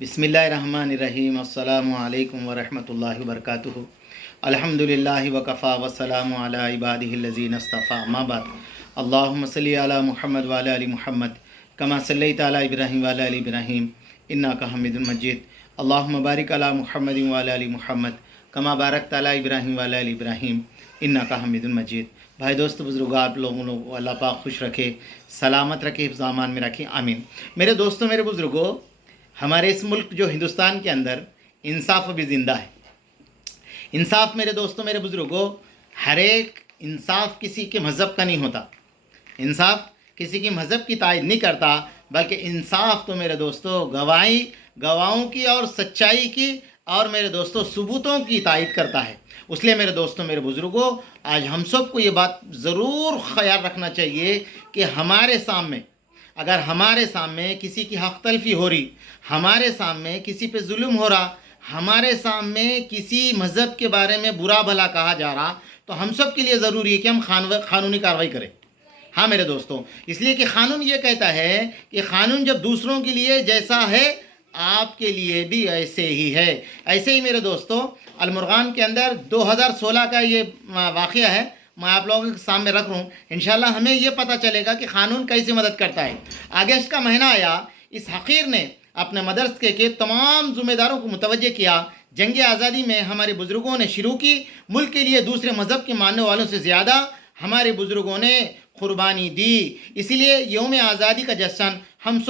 बिस्मिल्लाहिर्रहमानिर्रहीम अस्सलामु अलैकुम वरहमतुल्लाहि वबरकातुहू अल्हम्दुलिल्लाहि वकफ़ा वस्सलामु अला इबादिहिल्लज़ीना इस्तफ़ा अम्मा बाद अल्लाहुम्मा सल्लि अला मुहम्मद व अला आलि मुहम्मद कमा सल्लैता अला इब्राहीम व अला आलि इब्राहीम इन्नका हमीदुम मजीद अल्लाहुम्मा बारिक अला मुहम्मद व अला आलि मुहम्मद कमा बारकता अला इब्राहीम व अला आलि इब्राहीम इन्नका हमीदुम मजीद। भाई दोस्त बुज़ुर्ग, आप लोगों को अल्लाह पाक खुश रखे, सलामत रखे, हिफ्ज़ अमान में रखे, आमीन। मेरे दोस्तों, मेरे बुज़ुर्गों, हमारे इस मुल्क जो हिंदुस्तान के अंदर इंसाफ भी ज़िंदा है। इंसाफ मेरे दोस्तों, मेरे बुज़ुर्गों, हर एक इंसाफ किसी के मज़हब का नहीं होता। इंसाफ किसी की मज़हब की तायद नहीं करता, बल्कि इंसाफ तो मेरे दोस्तों गवाहों की और सच्चाई की और मेरे दोस्तों सबूतों की तायद करता है। इसलिए मेरे दोस्तों, मेरे बुज़ुर्गों, आज हम सबको ये बात ज़रूर ख्याल रखना चाहिए कि अगर हमारे सामने किसी की हक़ तलफ़ी हो रही, हमारे सामने किसी पे जुल्म हो रहा, हमारे सामने किसी मज़हब के बारे में बुरा भला कहा जा रहा, तो हम सब के लिए ज़रूरी है कि हम क़ानूनी कार्रवाई करें। हाँ मेरे दोस्तों, इसलिए कि क़ानून ये कहता है कि क़ानून जब दूसरों के लिए जैसा है, आपके लिए भी ऐसे ही है। ऐसे ही मेरे दोस्तों, अलमुरगान के अंदर 2016 का ये वाक़या है, मैं आप लोगों के सामने रख रहा हूँ। इंशाल्लाह हमें ये पता चलेगा कि क़ानून कैसे मदद करता है। अगस्त का महीना आया, इस हक़ीर ने अपने मदरसे के तमाम ज़िम्मेदारों को मुतवज्जे किया। जंग आज़ादी में हमारे बुज़ुर्गों ने शुरू की। मुल्क के लिए दूसरे मज़हब के मानने वालों से ज़्यादा हमारे बुज़ुर्गों ने क़ुरबानी दी। इसीलिए यौम आज़ादी का जश्न हम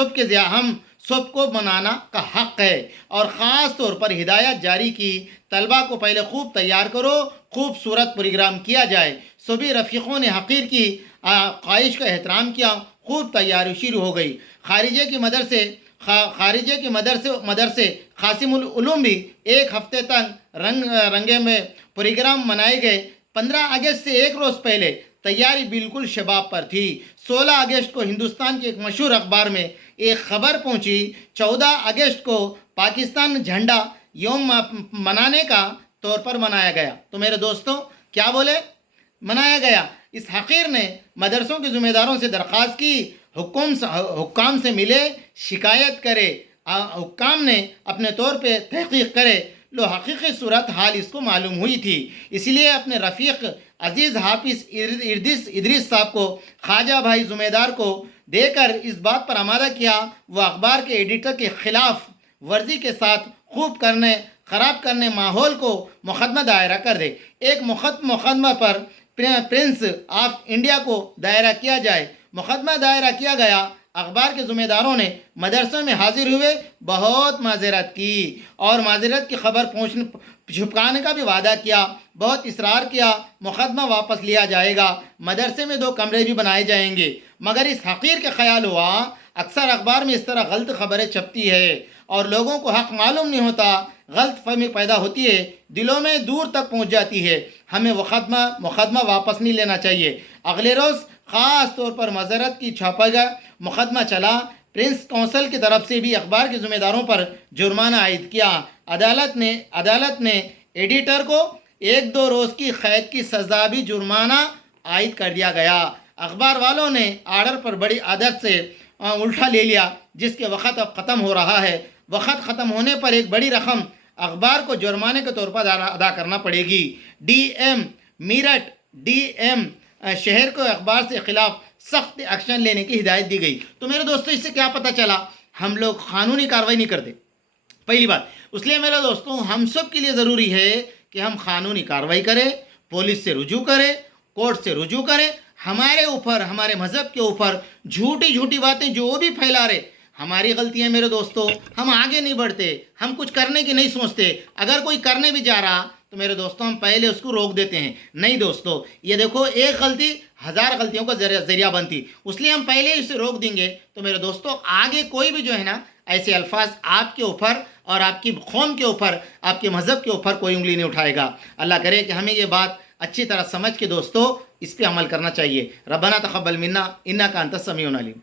सबको मनाना का हक़ है। और ख़ास तौर पर हिदायत जारी की, तलबा को पहले खूब तैयार करो, खूबसूरत प्रोग्राम किया जाए। सभी रफ़ीक़ों ने हक़ीर की ख्वाहिश का एहतराम किया। खूब तैयारी शुरू हो गई। खारिजे के मदरसे क़ासिमुल उलूम भी एक हफ़्ते तक रंगे में प्रोग्राम मनाए गए। 15 अगस्त से एक रोज़ पहले तैयारी बिल्कुल शबाब पर थी। 16 अगस्त को हिंदुस्तान के एक मशहूर अखबार में एक ख़बर पहुंची। 14 अगस्त को पाकिस्तान झंडा यौम मनाने का तौर पर मनाया गया। तो मेरे दोस्तों, क्या बोले, मनाया गया। इस हक़ीर ने मदरसों के ज़िम्मेदारों से दरख्वास्त की, हुक्काम से मिले, शिकायत करे, हुक्काम ने अपने तौर पे तहक़ीक़ करे। लो हकीकी सूरत हाल इसको मालूम हुई थी। इसलिए अपने रफ़ीक अज़ीज़ हाफिज़ इदरीस साहब को, ख्वाजा भाई ज़िम्मेदार को देकर इस बात पर आमादा किया वह अखबार के एडिटर के ख़िलाफ़ वर्जी के साथ ख़राब करने माहौल को मुक़दमा दायरा कर दे। एक मुक़दमा पर प्रिंस ऑफ इंडिया को दायरा किया जाए। मुक़दमा दायरा किया गया। अखबार के ज़िम्मेदारों ने मदरसों में हाजिर हुए, बहुत माज़रत की और माज़रत की खबर छुपकाने का भी वादा किया। बहुत इसरार किया, मुक़दमा वापस लिया जाएगा, मदरसे में 2 कमरे भी बनाए जाएंगे। मगर इस हक़ीर के ख्याल हुआ, अक्सर अखबार में इस तरह गलत खबरें छपती है और लोगों को हक़ मालूम नहीं होता, गलत फहमी पैदा होती है, दिलों में दूर तक पहुँच जाती है। हमें मुक़दमा वापस नहीं लेना चाहिए। अगले रोज़ ख़ास तौर पर मज़रत की छापा गया, मुक़दमा चला। प्रिंस काउंसिल की तरफ से भी अखबार के ज़िम्मेदारों पर जुर्माना आयद किया। अदालत ने एडिटर को 1-2 रोज़ की क़ैद की सज़ा भी जुर्माना आयद कर दिया गया। अखबार वालों ने आर्डर पर बड़ी आदत से उल्टा ले लिया, जिसके वक़्त अब ख़त्म हो रहा है। वक़्त ख़त्म होने पर एक बड़ी रकम अखबार को जुर्माने के तौर पर अदा करना पड़ेगी। मेरठ डीएम शहर को अखबार से ख़िलाफ़ सख्त एक्शन लेने की हिदायत दी गई। तो मेरे दोस्तों, इससे क्या पता चला, हम लोग क़ानूनी कार्रवाई नहीं करते, पहली बात। इसलिए मेरे दोस्तों, हम सब के लिए ज़रूरी है कि हम क़ानूनी कार्रवाई करें, पुलिस से रुजू करें, कोर्ट से रुजू करें। हमारे ऊपर, हमारे मज़हब के ऊपर झूठी बातें जो भी फैला रहे, हमारी गलती है मेरे दोस्तों। हम आगे नहीं बढ़ते, हम कुछ करने की नहीं सोचते। अगर कोई करने भी जा रहा तो मेरे दोस्तों, हम पहले उसको रोक देते हैं। नहीं दोस्तों, ये देखो, एक गलती 1000 गलतियों का ज़रिया बनती, इसलिए हम पहले इसे रोक देंगे। तो मेरे दोस्तों, आगे कोई भी जो है ना, ऐसे अल्फाज आपके ऊपर और आपकी कौम के ऊपर, आपके मज़हब के ऊपर कोई उंगली नहीं उठाएगा। अल्लाह करे कि हमें ये बात अच्छी तरह समझ के दोस्तों इस पर अमल करना चाहिए। रब्बना तक़ब्बल मिन्ना इन्नका अंतस समीउल अलीम।